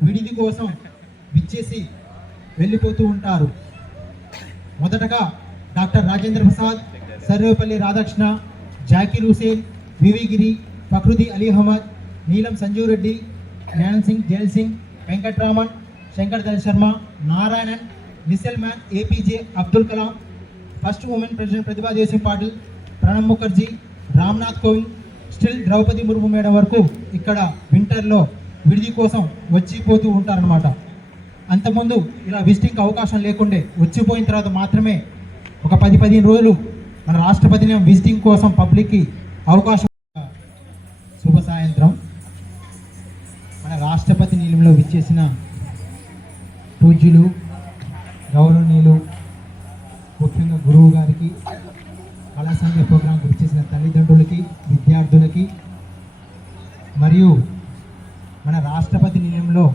విడిది కోసం విచ్చేసి వెళ్ళిపోతూ ఉంటారు. మొదటగా డాక్టర్ రాజేంద్ర ప్రసాద్ సర్వేపల్లి రాధాకృష్ణ జాకీర్ హుసేన్ వివిగిరి ఫక్రుది అలీ అహ్మద్ నీలం Sanjeev Reddy Gyan Singh jail Singh Venkataraman Shankar Dayal Sharma Narayanan missile man APJ Abdul Kalam first woman president Pratibha దేశం పాటిల్ ప్రణబ్ ముఖర్జీ రామ్నాథ్ కోవింద్ స్టిల్ ద్రౌపది ముర్ము మేడం వరకు ఇక్కడ వింటర్లో విడిది కోసం వచ్చిపోతూ ఉంటారనమాట అంతకుముందు ఇలా విజిటింగ్కి అవకాశం లేకుండే వచ్చిపోయిన తర్వాత మాత్రమే ఒక పది పదిహేను రోజులు మన రాష్ట్రపతిని విజిటింగ్ కోసం పబ్లిక్కి అవకాశం శుభ సాయంత్రం. మన రాష్ట్రపతి నిలయంలో విచ్చేసిన పూజ్యులు గౌరవనీయులు ముఖ్యంగా గురువు గారికి కళా ప్రోగ్రాంకి ప్రోగ్రాం విచ్చేసిన తల్లిదండ్రులకి విద్యార్థులకి మరియు మన రాష్ట్రపతి నిలయంలో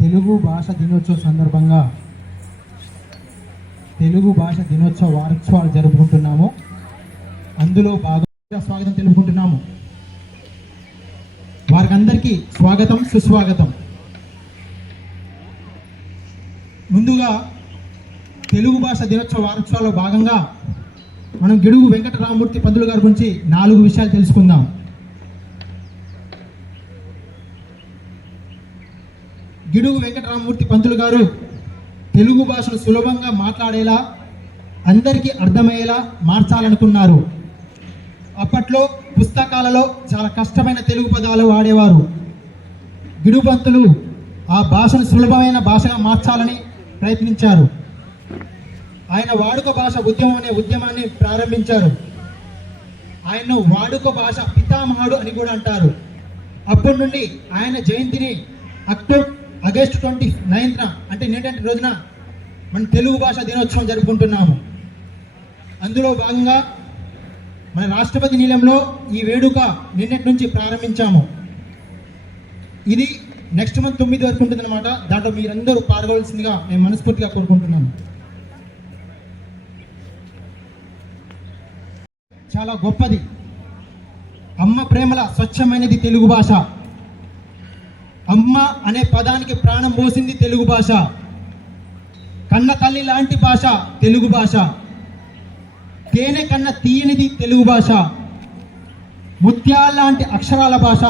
తెలుగు భాష దినోత్సవం సందర్భంగా తెలుగు భాష దినోత్సవ వారోత్సవాలు జరుపుకుంటున్నాము. అందులో భాగంగా స్వాగతం తెలుపుకుంటున్నాము. వారికి అందరికీ స్వాగతం సుస్వాగతం. ముందుగా తెలుగు భాష దినోత్సవ వారోత్సవాల్లో భాగంగా మనం గిడుగు వెంకటరామూర్తి పంతులు గారి గురించి నాలుగు విషయాలు తెలుసుకుందాం. గిడుగు వెంకటరామూర్తి పంతులు గారు తెలుగు భాషను సులభంగా మాట్లాడేలా అందరికీ అర్థమయ్యేలా మార్చాలనుకున్నారు. అప్పట్లో పుస్తకాలలో చాలా కష్టమైన తెలుగు పదాలు వాడేవారు. గిడుగు పంతులు ఆ భాషను సులభమైన భాషగా మార్చాలని ప్రయత్నించారు. ఆయన వాడుక భాష ఉద్యమం అనే ఉద్యమాన్ని ప్రారంభించారు. ఆయన్ను వాడుక భాష పితామహుడు అని కూడా అంటారు. అప్పటి నుండి ఆయన జయంతిని అక్టోబర్ ఆగస్టు ట్వంటీ నైన్త్న అంటే నేటి రోజున మన తెలుగు భాష దినోత్సవం జరుపుకుంటున్నాము. అందులో భాగంగా మన రాష్ట్రపతి నిలయంలో ఈ వేడుక నిన్నటి నుంచి ప్రారంభించాము. ఇది నెక్స్ట్ మంత్ తొమ్మిది వరకు ఉంటుందన్నమాట. దాంట్లో మీరందరూ పాల్గొవలసిందిగా నేను మనస్ఫూర్తిగా కోరుకుంటున్నాను. చాలా గొప్పది. అమ్మ ప్రేమల స్వచ్ఛమైనది తెలుగు భాష. అమ్మ అనే పదానికి ప్రాణం పోసింది తెలుగు భాష. కన్న తల్లి లాంటి భాష తెలుగు భాష. తేనె కన్న తీయనిది తెలుగు భాష. ముత్యాల లాంటి అక్షరాల భాష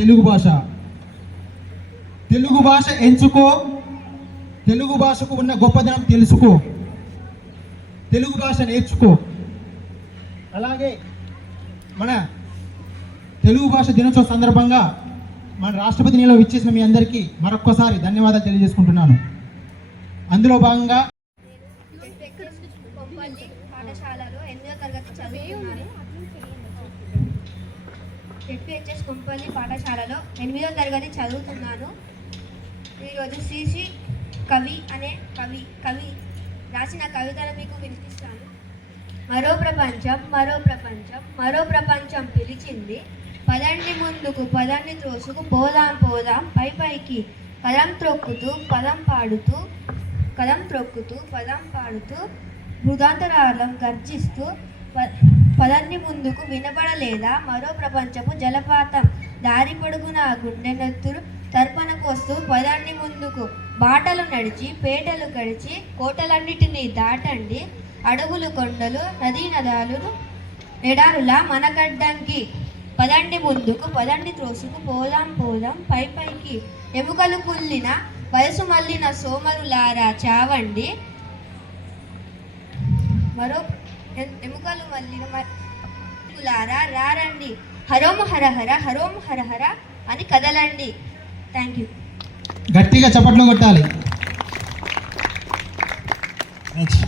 తెలుగు భాష. తెలుగు భాష ఎంచుకో తెలుగు భాషకు ఉన్న గొప్పదనం తెలుసుకో. తెలుగు భాష నేర్చుకో. అలాగే మన తెలుగు భాష దినోత్సవం సందర్భంగా మన రాష్ట్రపతి నీలో ఇచ్చేసిన మీ అందరికీ మరొక్కసారి ధన్యవాదాలు తెలియజేసుకుంటున్నాను. అందులో భాగంగా కొంపల్లి పాఠశాలలో ఎనిమిదో తరగతి చదువుతున్నాను జెడ్పిహెచ్ఎస్ కొంపల్లి పాఠశాలలో ఎనిమిదో తరగతి చదువుతున్నాను. ఈరోజు శ్రీశ్రీ కవి అనే కవి కవి రాసిన కవితను మీకు వినిపిస్తాను. మరో ప్రపంచం మరో ప్రపంచం మరో ప్రపంచం పిలిచింది. పదండి ముందుకు పదండి త్రోసుకు పోదాం పోదాం పై పైకి. పదం త్రొక్కుతూ పదం పాడుతూ కదం త్రొక్కుతూ పదం పాడుతూ మృదాంతరాలం గర్జిస్తూ ప- పదాన్ని ముందుకు వినబడలేదా? మరో ప్రపంచపు జలపాతం. దారి పొడుగున గుండెనెత్తులు తర్పణకొస్తూ పదాన్ని ముందుకు. బాటలు నడిచి పేటలు గడిచి కోటలన్నిటినీ దాటండి. అడవులు కొండలు నదీ నదాలు ఎడారులా మనగడ్డంకి పదండి ముందుకు పదండి త్రోసుకు పోదాం పోదాం పై పైకి. ఎముకలు కుల్లిన వయసు మళ్ళిన సోమరులారా చావండి. మరో ఎముకలు మళ్ళిన లారా రారండి. హరోం హరహర హరోం హరహర అని కదలండి. థ్యాంక్ యూ గట్టిగా చప్పట్లు కొట్టాలి. నెక్స్ట్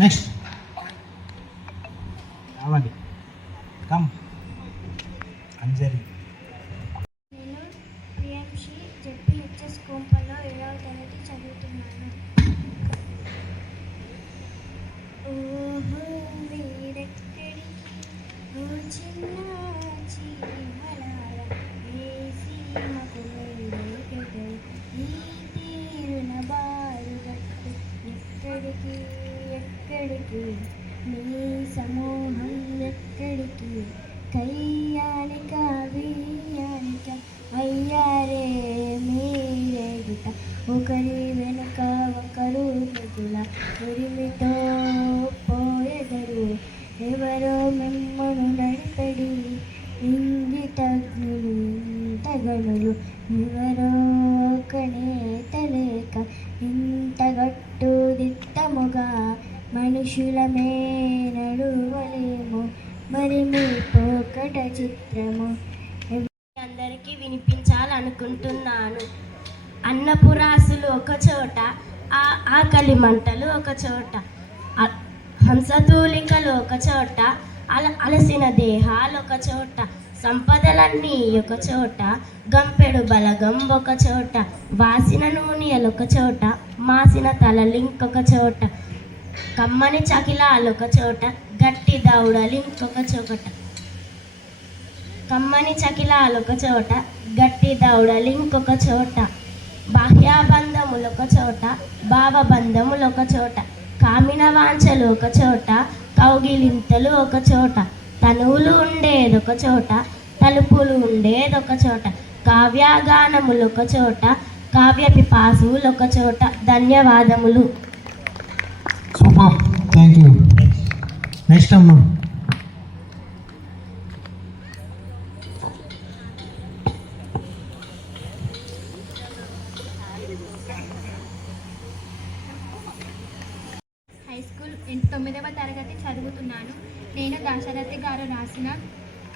నెక్స్ట్ రావాలి కమ్ Angelina. వినిపించాలనుకుంటున్నాను. అన్నపురాసులు ఒక చోట ఆ ఆకలి మంటలు ఒక చోట హంసతూలికలు ఒక చోట అల అలసిన దేహాలు ఒక చోట సంపదలన్నీ ఒక చోట గంపెడు బలగం ఒక చోట వాసిన నూనెలు ఒక చోట మాసిన తలలు ఇంకొక చోట కమ్మని చకిలాలు ఒక చోట గట్టి దౌడలు ఇంకొక చోట. కమ్మని చకిలాలు ఒక చోట గట్టి దౌడలు ఇంకొక చోట బాహ్యాబంధములు ఒక చోట భావబంధములు ఒక చోట కామిన వాంఛలు ఒక చోట కౌగిలింతలు ఒక చోట తనువులు ఉండేది ఒక చోట తలుపులు ఉండేది ఒక చోట కావ్యగానములు ఒక చోట కావ్య పిపాసులు ఒక చోట ధన్యవాదములు. సూపర్. థ్యాంక్ యూ నెక్స్ట్ అమ్మ. తొమ్మిదవ తరగతి చదువుతున్నాను. నేను దాశరథి గారు రాసిన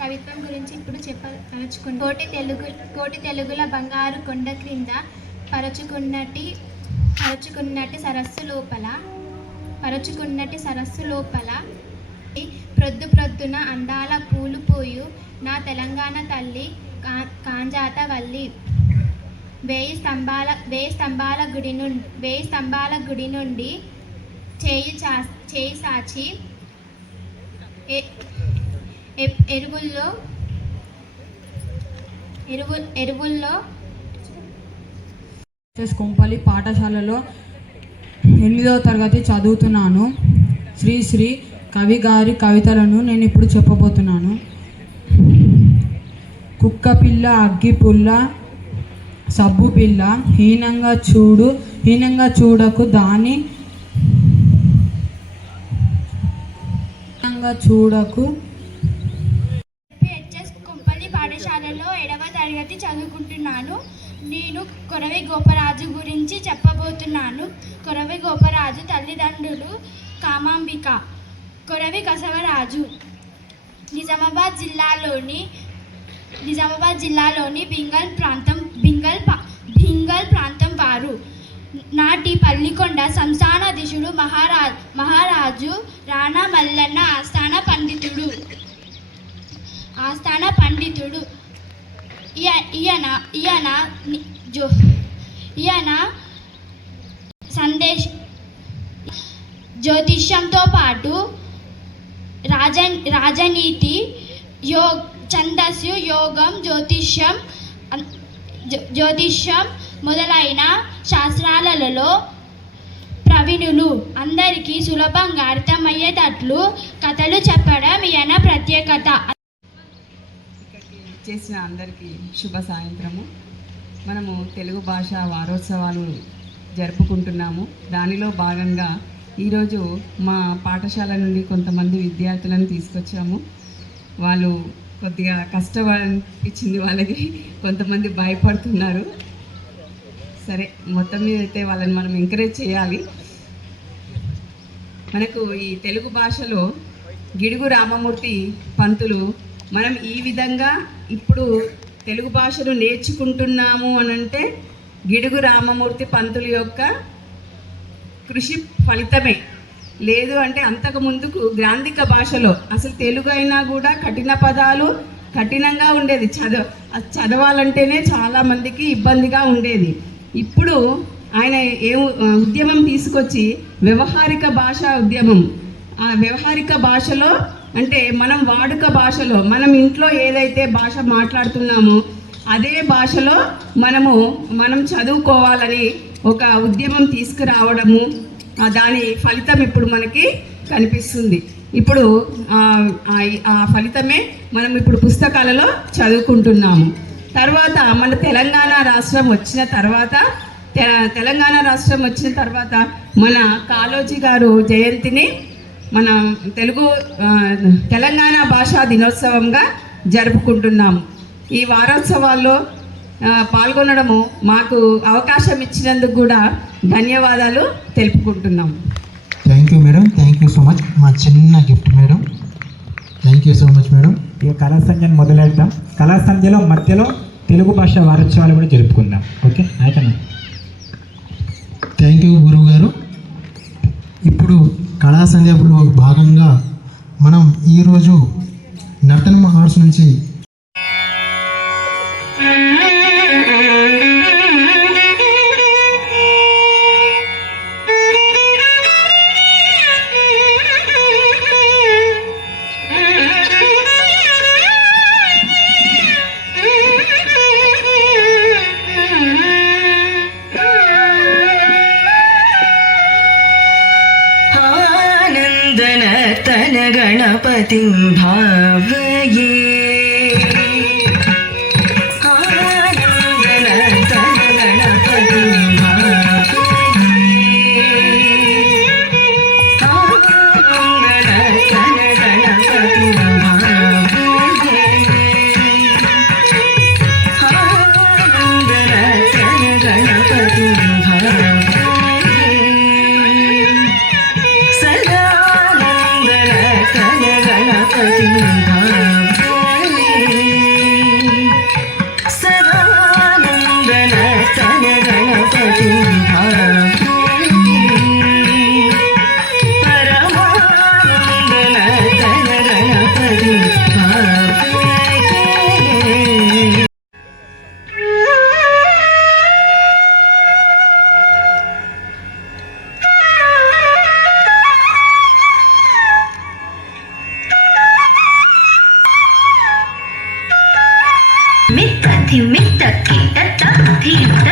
కవిత్వం గురించి ఇప్పుడు చెప్పదలుచుకున్నాను. కోటి తెలుగు కోటి తెలుగుల బంగారు కొండ క్రింద పరచుకున్నటి పరచుకున్నటి సరస్సు లోపల పరచుకున్నటి సరస్సు లోపల ప్రొద్దు ప్రొద్దున అందాల పూలు పోయు నా తెలంగాణ తల్లి కా కాంజాత వల్లి వేయి స్తంభాల వేయి స్తంభాల గుడి నుండి వేయి స్తంభాల గుడి నుండి చేయి చా చేయి సాచి ఎరువుల్లో ఎరువు ఎరువుల్లో కొంపల్లి పాఠశాలలో ఎనిమిదవ తరగతి చదువుతున్నాను. శ్రీ శ్రీ కవి గారి కవితలను నేను ఇప్పుడు చెప్పబోతున్నాను. కుక్క పిల్ల అగ్గి పుల్ల సబ్బు పిల్ల హీనంగా చూడు హీనంగా చూడకు దాని హీనంగా చూడకు. హెచ్ఎస్ కుంపల్లి పాఠశాలలో ఏడవ తరగతి చదువుకుంటున్నాను. నేను కొరవి గోపరాజు గురించి చెప్పబోతున్నాను. కొరవి గోపరాజు తల్లిదండ్రులు కామాంబిక కొరవి కసవరాజు. నిజామాబాద్ జిల్లాలోని నిజామాబాద్ జిల్లాలోని బింగల్ ప్రాంతం బింగల్ పా- నాటి పల్లికొండ సంస్థానాధీశుడు మహారా మహారాజు రాణా మల్లన్న ఆస్థాన పండితుడు. ఆస్థాన పండితుడు. ఈయన ఈయన జో ఈయన సందేశ్ జ్యోతిష్యంతో పాటు రాజ రాజనీతి యో ఛందస్సు యోగం జ్యోతిష్యం జ్యోతిష్యం మొదలైన శాస్త్రాలలో ప్రవీణులు. అందరికీ సులభంగా అర్థమయ్యేటట్లు కథలు చెప్పడం ఈయన ప్రత్యేకత. చేసిన అందరికీ శుభ సాయంత్రము. మనము తెలుగు భాష వారోత్సవాలు జరుపుకుంటున్నాము. దానిలో భాగంగా ఈరోజు మా పాఠశాల నుండి కొంతమంది విద్యార్థులను తీసుకొచ్చాము. వాళ్ళు కొద్దిగా కష్టపడిపించింది వాళ్ళకి కొంతమంది భయపడుతున్నారు. సరే మొత్తం మీద అయితే వాళ్ళని మనం ఎంకరేజ్ చేయాలి. మనకు ఈ తెలుగు భాషలో గిడుగు రామమూర్తి పంతులు మనం ఈ విధంగా ఇప్పుడు తెలుగు భాషను నేర్చుకుంటున్నాము అని అంటే గిడుగు రామమూర్తి పంతుల యొక్క కృషి ఫలితమే. లేదు అంటే అంతకు ముందుకు గ్రాంధిక భాషలో అసలు తెలుగు అయినా కూడా కఠిన పదాలు కఠినంగా ఉండేది. చదవ అది చదవాలంటేనే చాలా మందికి ఇబ్బందిగా ఉండేది. ఇప్పుడు ఆయన ఏ ఉద్యమం తీసుకొచ్చి వ్యవహారిక భాష ఉద్యమం. ఆ వ్యవహారిక భాషలో అంటే మనం వాడుక భాషలో మనం ఇంట్లో ఏదైతే భాష మాట్లాడుతున్నామో అదే భాషలో మనము మనం చదువుకోవాలని ఒక ఉద్యమం తీసుకురావడము దాని ఫలితం ఇప్పుడు మనకి కనిపిస్తుంది. ఇప్పుడు ఆ ఫలితమే మనం ఇప్పుడు పుస్తకాలలో చదువుకుంటున్నాము. తర్వాత మన తెలంగాణ రాష్ట్రం వచ్చిన తర్వాత తె- తెలంగాణ రాష్ట్రం వచ్చిన తర్వాత మన కాళోజీ గారు జయంతిని మన తెలుగు తెలంగాణ భాషా దినోత్సవంగా జరుపుకుంటున్నాము ఈ వారోత్సవాల్లో పాల్గొనడము మాకు అవకాశం ఇచ్చినందుకు కూడా ధన్యవాదాలు తెలుపుకుంటున్నాము thank you madam thank you so much మా చిన్న gift madam thank you so much madam ఇక కళా సంధ్యను మొదలెడతాం కళా సంధ్యలో మధ్యలో తెలుగు భాష వారోత్సవాలు కూడా జరుపుకుందాం. ఓకే? అయితేనా థ్యాంక్ యూ గురువు గారు ఇప్పుడు కళా సంధ్యలో భాగంగా మనం ఈరోజు నర్తనం ఆర్ట్స్ నుంచి गणपतिं भावये। Steve.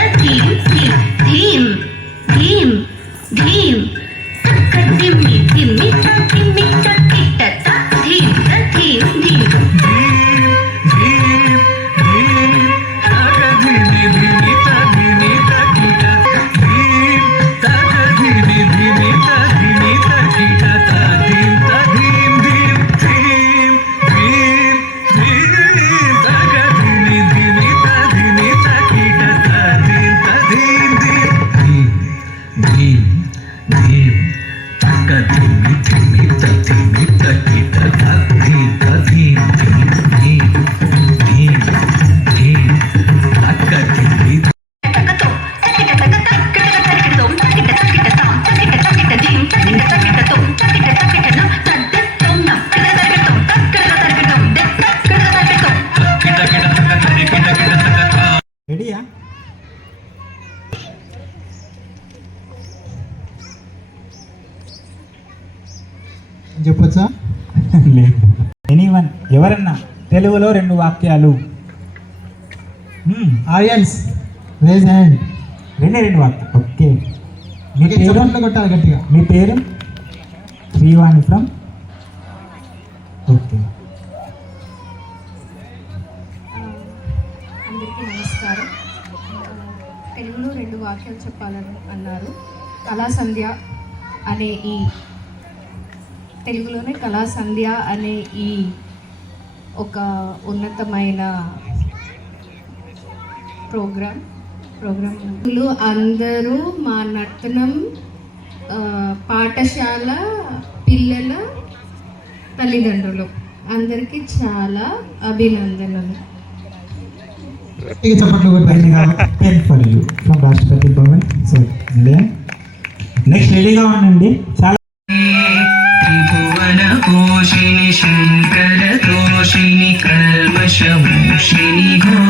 చెప్పొచ్చా? లేదు. ఎనీవన్ ఎవరన్నా తెలుగులో రెండు వాక్యాలు. ఆడియన్స్ రేజ్ హ్యాండ్ రెండే రెండు వాక్యాలు. ఓకే మీ పేరు? కొట్టాలి గట్టిగా. మీ పేరు? శ్రీవాణి ఫ్రమ్? ఓకే అందరికీ నమస్కారం. తెలుగులో రెండు వాక్యాలు చెప్పాలని అన్నారు. కళా సంధ్య అనే ఈ తెలుగులోనే కళా సంధ్య అనే ఈ ఒక ఉన్నతమైన ప్రోగ్రామ్ ప్రోగ్రామ్ అందరూ మా నర్తనం పాఠశాల పిల్లల తల్లిదండ్రులు. అందరికీ చాలా అభినందనలు. చప్పట్లు రాష్ట్రపతి భవన్ సో నెక్స్ట్ రెడీగా ఉండండి. చాలా المشاوشين هو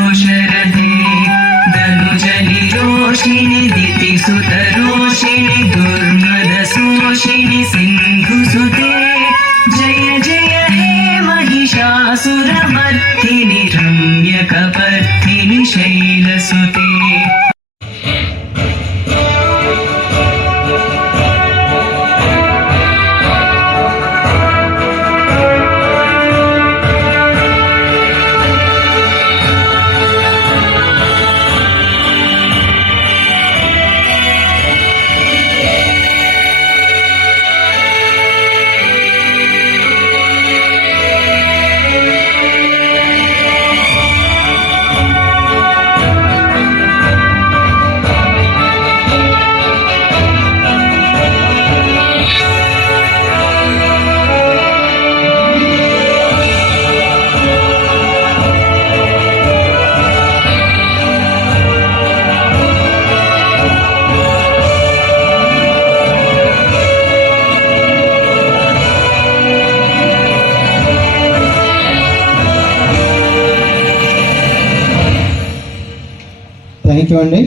థ్యాంక్ యూ అండి